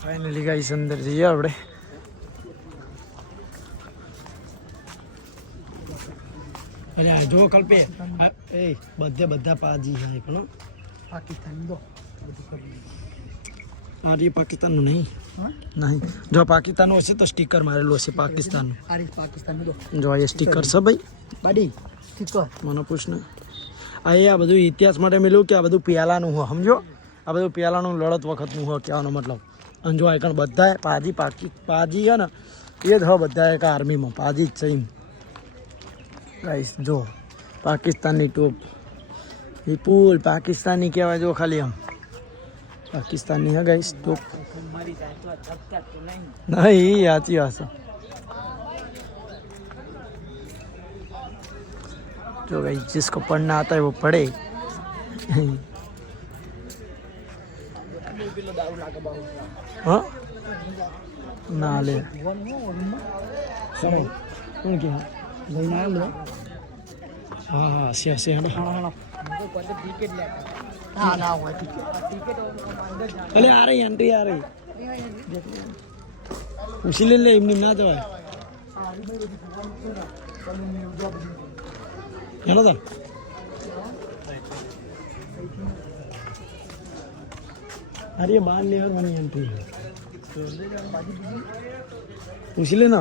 Finally guys અંદર જઈએ આપણે. અરે આ જો કલ્પે એ બધા પાજી છે પણ પાકિસ્તાન દો આ પાકિસ્તાનનું નહીં નહીં જો પાકિસ્તાનનું હશે તો સ્ટીકર મારેલું હશે પાકિસ્તાનનું. આ પાકિસ્તાન દો જો એ સ્ટીકર છે ભાઈ બાડી સ્ટીકર મને પૂછ ને આ બધું ઇતિહાસ માટે મેળ્યું કે આ બધું પ્યાલાનું હોય સમજો. આ બધું પ્યાલાનું લડત વખતનું હોય કહેવાનો મતલબ. અને જો આ બધા પાજી છે ને એ જ હોય બધા એક આર્મીમાં પાજી જ છે એમ ગાઈસ. જો પાકિસ્તાનની ટોપ વિપુલ પાકિસ્તાની કહેવાય જો ખાલી આમ પાકિસ્તાનની હે ગાઈસ ટોપ નહીં સાચી વાત છે. जो भाई जिसको पढ़ना आता है वो पढ़े. हाँ ना ले सुनो कौन क्या हाँ हाँ से है ना चले आ रही एंट्री आ रही उसी ले इवनिंग ना तो हेलो सर अरे मान लिया मैंने एंट्री उसी लेना